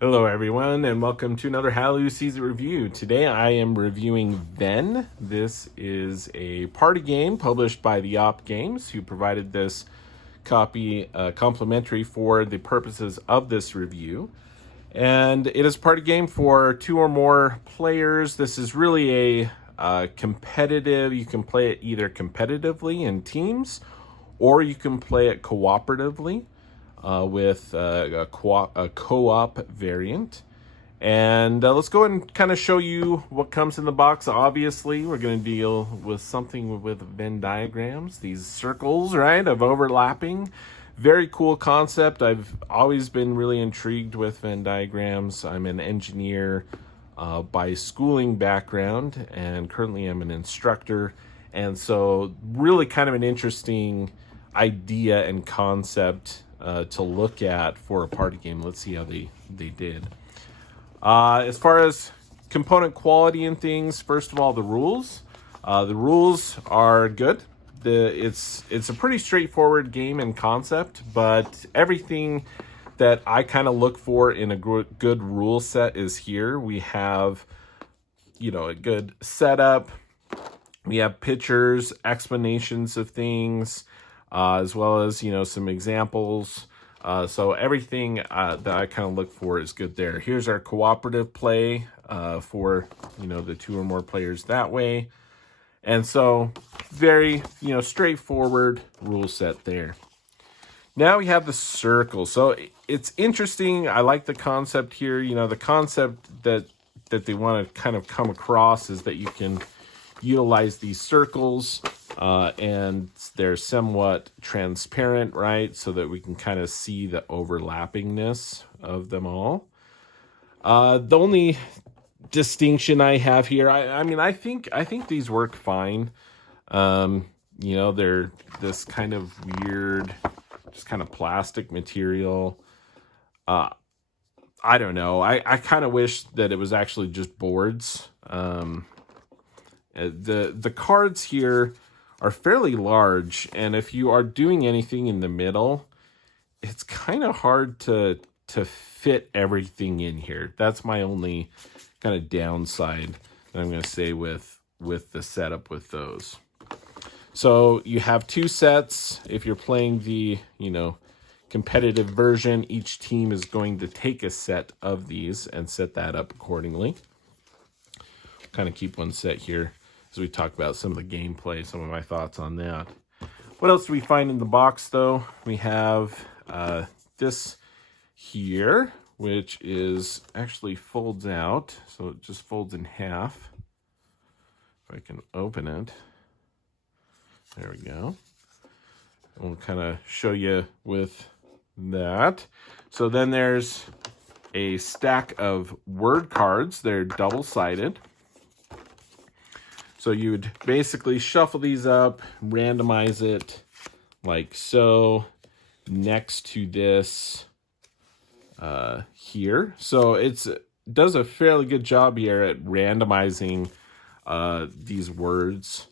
Hello everyone and welcome to another Hallelujah Season review. Today I am reviewing Venn. This is a party game published by the Op Games, who provided this copy complimentary for the purposes of this review. And it is a party game for 2 or more players. This is really a competitive, you can play it either competitively in teams or you can play it cooperatively. With a co-op variant. And let's go ahead and kind of show you what comes in the box. Obviously, we're going to deal with something with Venn diagrams, these circles, right, of overlapping. Very cool concept. I've always been really intrigued with Venn diagrams. I'm an engineer by schooling background, and currently I'm an instructor. And so really kind of an interesting idea and concept to look at for a party game. Let's see how they did. As far as component quality and things, first of all, the rules. The rules are good. It's a pretty straightforward game and concept, but everything that I kind of look for in a good rule set is here. We have, a good setup. We have pictures, explanations of things, as well as, some examples. So everything that I kind of look for is good there. Here's our cooperative play for, the 2 or more players that way. And so very, straightforward rule set there. Now we have the circle. So it's interesting. I like the concept here. The concept that they want to kind of come across is that you can utilize these circles and they're somewhat transparent, right? So that we can kind of see the overlappingness of them all. The only distinction I have here, I think these work fine. They're this kind of weird, just kind of plastic material. I don't know. I kind of wish that it was actually just boards. The cards here are fairly large, and if you are doing anything in the middle, it's kind of hard to fit everything in here. That's my only kind of downside that I'm going to say with the setup with those. So you have 2 sets. If you're playing the, competitive version, each team is going to take a set of these and set that up accordingly. Kind of keep one set here as we talk about some of the gameplay, some of my thoughts on that. What else do we find in the box, though? We have this here, which is actually folds out. So it just folds in half. If I can open it. There we go. And we'll kind of show you with that. So then there's a stack of word cards. They're double-sided. So you would basically shuffle these up, randomize it like so next to this here. So it does a fairly good job here at randomizing these words.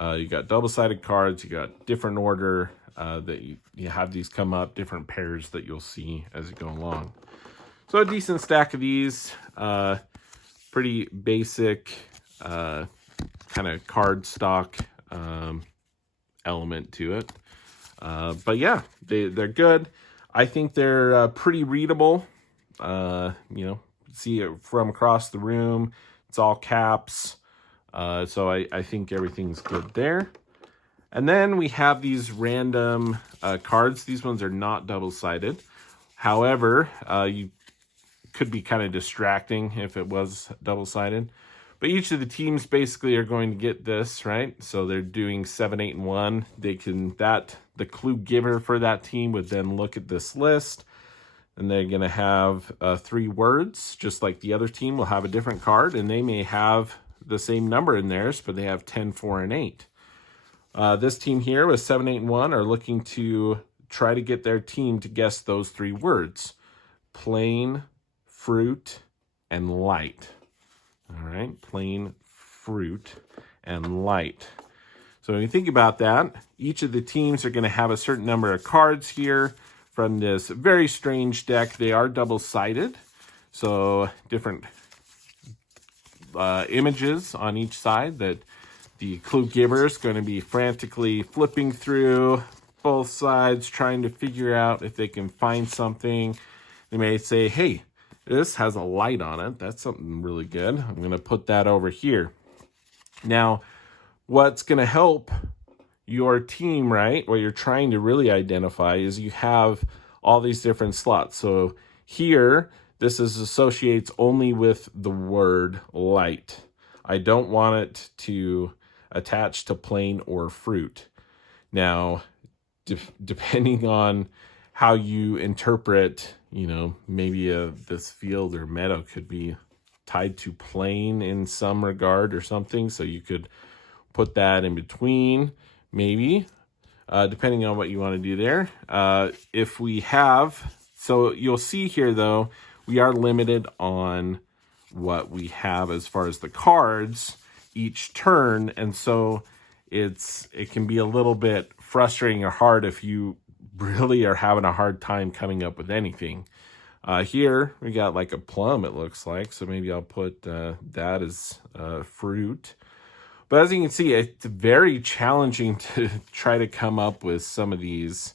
You got double-sided cards, you got different order that you have these come up, different pairs that you'll see as you go along. So a decent stack of these, pretty basic kind of card stock element to it. But yeah, they're good. I think they're pretty readable. See it from across the room. It's all caps. So I think everything's good there. And then we have these random cards. These ones are not double-sided. However, you could be kind of distracting if it was double-sided. But each of the teams basically are going to get this, right? So they're doing 7, 8, and 1. The clue giver for that team would then look at this list, and they're going to have 3 words, just like the other team will have a different card, and they may have the same number in theirs, but they have 10, 4, and 8. This team here with 7, 8, and 1 are looking to try to get their team to guess those 3 words: plain, fruit, and light. All right, plain, fruit, and light. So when you think about that, each of the teams are going to have a certain number of cards here from this very strange deck. They are double-sided. So different images on each side that the clue giver is going to be frantically flipping through both sides, trying to figure out if they can find something. They may say, hey, this has a light on it. That's something really good. I'm going to put that over here. Now, what's going to help your team, right, what you're trying to really identify is you have all these different slots. So here, this associates only with the word light. I don't want it to attach to plain or fruit. Now, depending on how you interpret, maybe this field or meadow could be tied to plain in some regard or something. So you could put that in between, maybe, depending on what you want to do there. If we have, so you'll see here though, we are limited on what we have as far as the cards each turn. And so it can be a little bit frustrating or hard if you really are having a hard time coming up with anything. Here we got like a plum, it looks like. So maybe I'll put that as fruit. But as you can see, it's very challenging to try to come up with some of these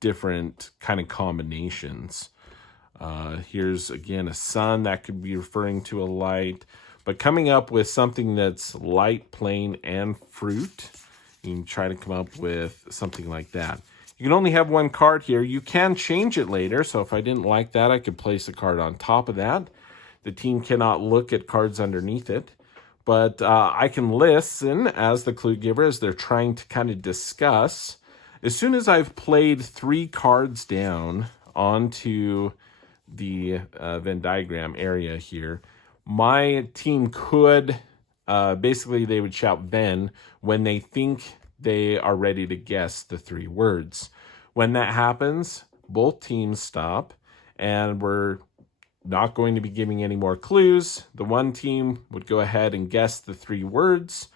different kind of combinations. Here's, again, a sun. That could be referring to a light. But coming up with something that's light, plain, and fruit, you can try to come up with something like that. You can only have one card here. You can change it later. So if I didn't like that, I could place a card on top of that. The team cannot look at cards underneath it. But I can listen as the clue giver as they're trying to kind of discuss. As soon as I've played 3 cards down onto the Venn diagram area here, my team could, basically they would shout Venn when they think they are ready to guess the 3 words. When that happens, both teams stop, and we're not going to be giving any more clues. The one team would go ahead and guess the 3 words,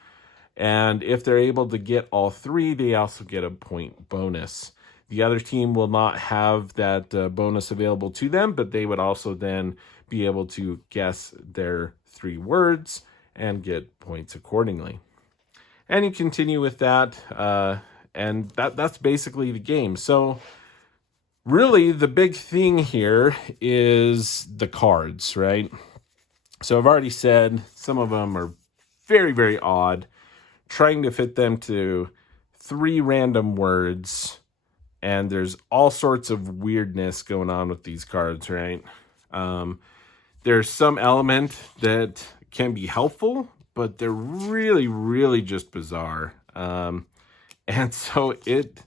and if they're able to get all 3, they also get a point bonus. The other team will not have that bonus available to them, but they would also then be able to guess their 3 words and get points accordingly. And you continue with that, and that's basically the game. So really, the big thing here is the cards, right? So I've already said some of them are very, very odd. Trying to fit them to 3 random words, and there's all sorts of weirdness going on with these cards, right? There's some element that can be helpful, but they're really, really just bizarre. And so it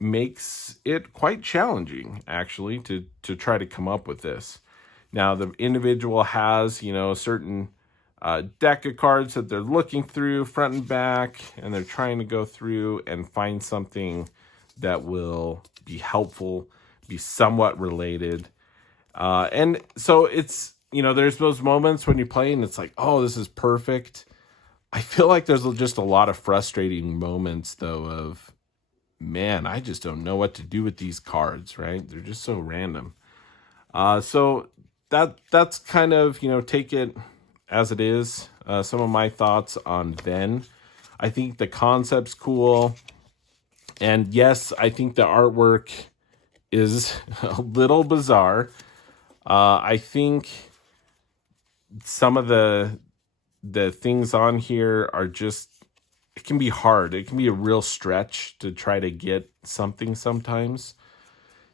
makes it quite challenging, actually, to try to come up with this. Now, the individual has, a certain deck of cards that they're looking through front and back, and they're trying to go through and find something that will be helpful, be somewhat related. And so it's, there's those moments when you play and it's like, oh, this is perfect. I feel like there's just a lot of frustrating moments, though, of, man, I just don't know what to do with these cards, right? They're just so random. So that's kind of, take it as it is. Some of my thoughts on Venn. I think the concept's cool. And yes, I think the artwork is a little bizarre. I think some of the things on here are just, it can be hard. It can be a real stretch to try to get something sometimes.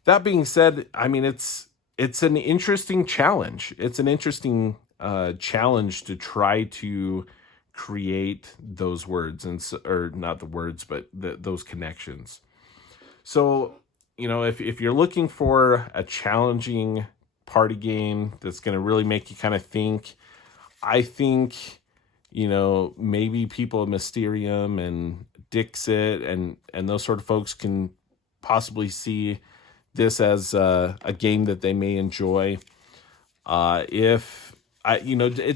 That being said, I mean, it's an interesting challenge. It's an interesting challenge to try to create those words, or not the words, but those connections. So, if you're looking for a challenging party game that's going to really make you kind of think, I think, maybe people at Mysterium and Dixit and those sort of folks can possibly see this as a game that they may enjoy. It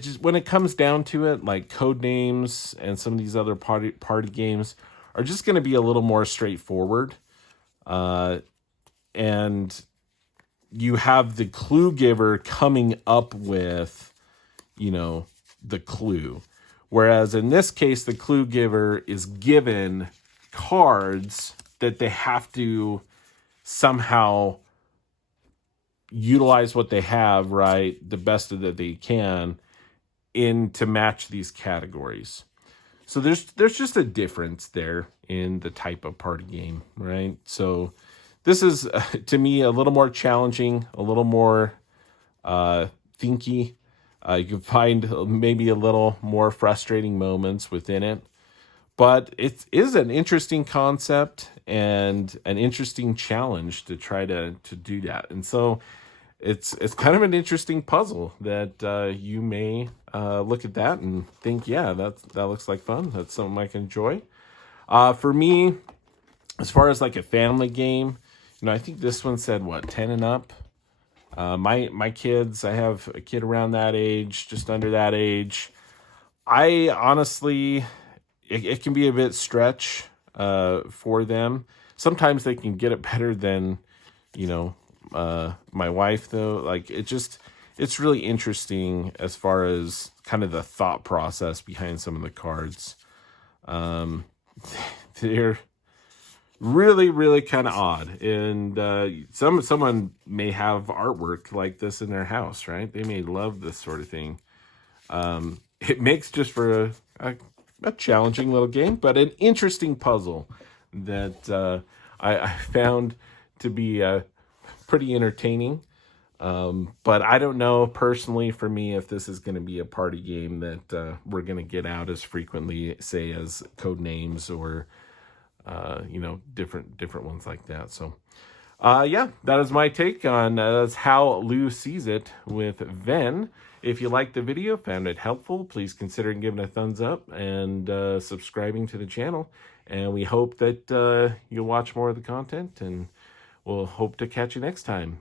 just, when it comes down to it, like Codenames and some of these other party games are just going to be a little more straightforward. And you have the clue giver coming up with, the clue. Whereas in this case, the clue giver is given cards that they have to somehow utilize what they have, right, the best that they can, in to match these categories. So there's just a difference there in the type of party game, right? So this is, to me, a little more challenging, a little more thinky. You can find maybe a little more frustrating moments within it. But it is an interesting concept and an interesting challenge to try to do that. And so it's kind of an interesting puzzle that you may look at that and think, yeah, that looks like fun. That's something I can enjoy. For me, as far as like a family game, I think this one said, 10 and up. My kids, I have a kid around that age, just under that age. I honestly, it can be a bit stretch for them. Sometimes they can get it better than, my wife, though. Like, it's really interesting as far as kind of the thought process behind some of the cards. They're really, really kind of odd. And someone may have artwork like this in their house, right? They may love this sort of thing. It makes just for a challenging little game, but an interesting puzzle that I found to be pretty entertaining. But I don't know personally for me if this is going to be a party game that we're going to get out as frequently, say, as code names or different ones like that. So yeah, that is my take on that's how Lou sees it with Venn. If you liked the video, found it helpful, please consider giving a thumbs up and subscribing to the channel. And we hope that you'll watch more of the content, and we'll hope to catch you next time.